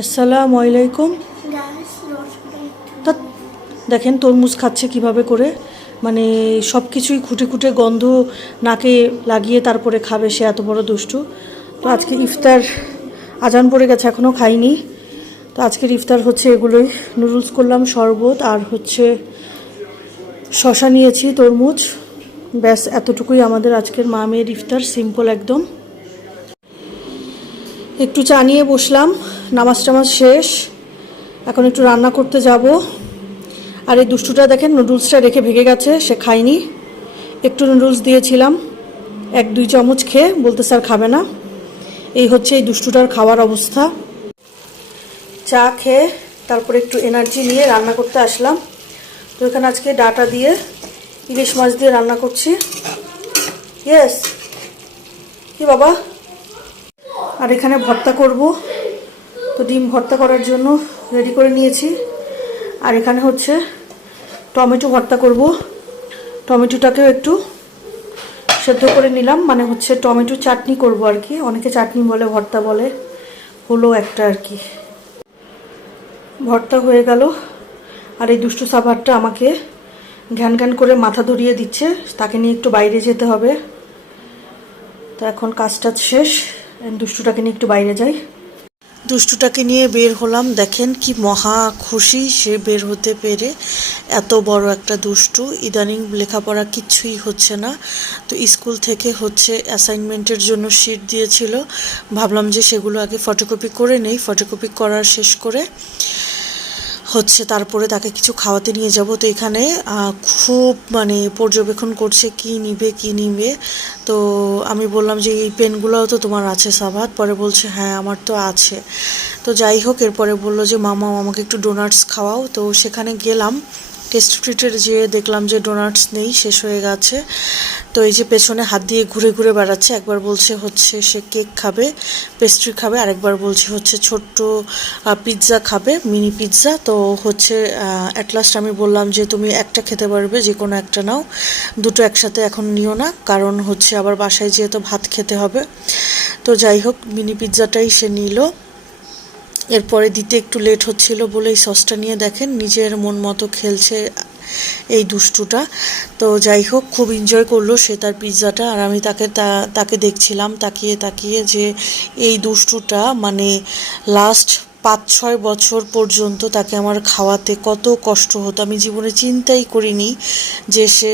আসসালামু আলাইকুম। তা দেখেন তরমুজ খাচ্ছে কিভাবে করে, মানে সব কিছুই খুঁটে খুঁটে গন্ধ নাকে লাগিয়ে তারপরে খাবে, সে এত বড় দুষ্টু। তো আজকে ইফতার আজান পড়ে গেছে, এখনও খাইনি। তো আজকের ইফতার হচ্ছে এগুলোই, নুডলস করলাম, শরবত আর হচ্ছে শশা নিয়েছি, তরমুজ, ব্যাস এতটুকুই আমাদের আজকের মা মেয়ের ইফতার, সিম্পল একদম। একটু চা নিয়ে বসলাম, নামাজ টামাজ শেষ, এখন একটু রান্না করতে যাব। আর এই দুষ্টুটা দেখেন নুডলসটা রেখে ভেঙে গেছে, সে খায়নি। একটু নুডলস দিয়েছিলাম, 1-2 চামচ খেয়ে বলতে স্যার খাবে না। এই হচ্ছে এই দুষ্টুটার খাওয়ার অবস্থা। চা খেয়ে তারপরে একটু এনার্জি নিয়ে রান্না করতে আসলাম। তো এখানে আজকে ডাটা দিয়ে ইলিশ মাছ দিয়ে রান্না করছি। ইয়েস, কি বাবা? আর এখানে ভর্তা করব, তো ডিম ভর্তা করার জন্য রেডি করে নিয়েছি। আর এখানে হচ্ছে টমেটো ভর্তা করব, টমেটোটাকেও একটু সেদ্ধ করে নিলাম, মানে হচ্ছে টমেটো চাটনি করব আর কি, অনেকে চাটনি বলে, ভর্তা বলে, হলো একটা আর কি। ভর্তা হয়ে গেল। আর এই দুষ্টু সাভারটা আমাকে ঘ্যান ঘ্যান করে মাথা ধরিয়ে দিচ্ছে, তাকে নিয়ে একটু বাইরে যেতে হবে। তো এখন কাজটা শেষ, দুষ্টুটাকে নিয়ে একটু বাইরে যাই। দুষ্টুটাকে নিয়ে বের হলাম, দেখেন কি মহা খুশি সে বের হতে পেরে। এত বড় একটা দুষ্টু, ইদানিং লেখাপড়া কিচ্ছুই হচ্ছে না। তো স্কুল থেকে হচ্ছে অ্যাসাইনমেন্টের জন্য শিট দিয়েছিল, ভাবলাম যে সেগুলো আগে ফটোকপি করে নেই, ফটোকপি করার শেষ করে হচ্ছে তারপরে তাকে কিছু খাওয়াতে নিয়ে যাব। তো এখানে খুব মানে পর্যবেক্ষণ করছে কি নিবে। তো আমি বললাম যে এই পেনগুলোও তো তোমার আছে সাবাত, পরে বলছে হ্যাঁ আমার তো আছে। তো যাই হোক, এরপরে বললো যে মামা আমাকে একটু ডোনাটস খাওয়াও। তো সেখানে গেলাম, টেস্ট ট্রিটের যেয়ে দেখলাম যে ডোনাটস নেই, শেষ হয়ে গেছে। তো এই যে পেছনে হাত দিয়ে ঘুরে ঘুরে বেড়াচ্ছে, একবার বলছে হচ্ছে সে কেক খাবে, পেস্ট্রি খাবে, আরেকবার বলছে হচ্ছে ছোট্ট পিৎজা খাবে, মিনি পিৎজা। তো হচ্ছে অ্যাট লাস্ট আমি বললাম যে তুমি একটা খেতে পারবে, যে কোনো একটা নাও, দুটো একসাথে এখন নিও না, কারণ হচ্ছে আবার বাসায় যেয়ে তো ভাত খেতে হবে। তো যাই হোক, মিনি পিৎজাটাই সে নিল। এরপরে দিতে একটু লেট হচ্ছিল বলে এই সসটা নিয়ে দেখেন নিজের মন মতো খেলছে এই দুষ্টুটা। তো যাই হোক, খুব এনজয় করলো সে তার পিৎজাটা, আর আমি তাকে দেখছিলাম তাকিয়ে যে এই দুষ্টুটা মানে লাস্ট 5-6 বছর পর্যন্ত তাকে আমার খাওয়াতে কত কষ্ট হতো, আমি জীবনে চিন্তাই করিনি যে সে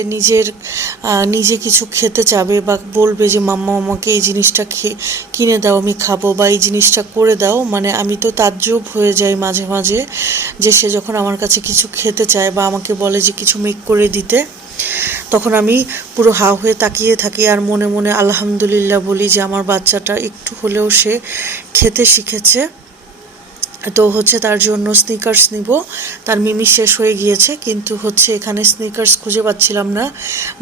নিজে কিছু খেতে চাবে বা বলবে যে মাম্মা আমাকে এই জিনিসটা কিনে দাও, আমি খাবো, বা এই জিনিসটা করে দাও। মানে আমি তো তাজ্জব হয়ে যাই মাঝে মাঝে যে সে যখন আমার কাছে কিছু খেতে চায় বা আমাকে বলে যে কিছু মেক করে দিতে, তখন আমি পুরো হাঁ হয়ে তাকিয়ে থাকি আর মনে মনে আলহামদুলিল্লাহ বলি যে আমার বাচ্চাটা একটু হলেও সে খেতে শিখেছে। তো হচ্ছে তার জন্য স্নিকার্স নিব, তার মিমি শেষ হয়ে গিয়েছে, কিন্তু হচ্ছে এখানে স্নিকার্স খুঁজে পাচ্ছিলাম না।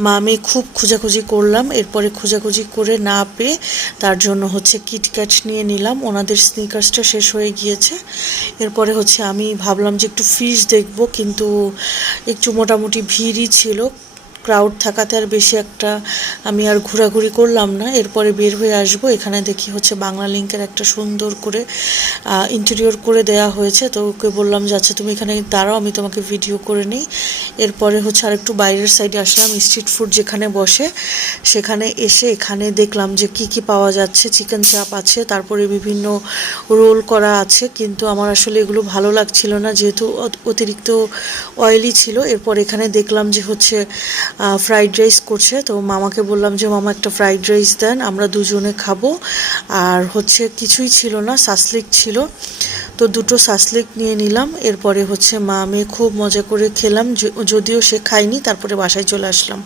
মা আমি খুব খোঁজাখুঁজি করলাম, এরপরে খোঁজাখুঁজি করে না পেয়ে তার জন্য হচ্ছে কিটক্যাট নিয়ে নিলাম, ওনাদের স্নিকার্সটা শেষ হয়ে গিয়েছে। এরপরে হচ্ছে আমি ভাবলাম যে একটু ফিশ দেখব, কিন্তু একটু মোটামুটি ভিড়ই ছিল, ক্রাউড থাকাতে আর বেশি একটা আমি আর ঘোরাঘুরি করলাম না। এরপরে বের হয়ে আসবো, এখানে দেখি হচ্ছে বাংলা লিংকের একটা সুন্দর করে ইন্টেরিয়র করে দেয়া হয়েছে। তো ওকে বললাম যে আচ্ছা তুমি এখানে দাঁড়াও, আমি তোমাকে ভিডিও করে নিই। এরপরে হচ্ছে আর একটু বাইরের সাইডে আসলাম, স্ট্রিট ফুড যেখানে বসে সেখানে এসে এখানে দেখলাম যে কি পাওয়া যাচ্ছে। চিকেন চাপ আছে, তারপরে বিভিন্ন রোল করা আছে, কিন্তু আমার আসলে এগুলো ভালো লাগছিল না যেহেতু অতিরিক্ত অয়েলি ছিল। এরপর এখানে দেখলাম যে হচ্ছে ফ্রাইড রাইস করছে, তো মামাকে বললাম যে মামা একটা ফ্রাইড রাইস দেন, আমরা দুজনে খাবো। আর হচ্ছে কিছুই ছিল না, সাসলিক ছিল, তো দুটো সাসলিক নিয়ে নিলাম। এরপরে হচ্ছে মা মেয়ে খুব মজা করে খেলাম, যদিও সে খায়নি, তারপরে বাসায় চলে আসলাম।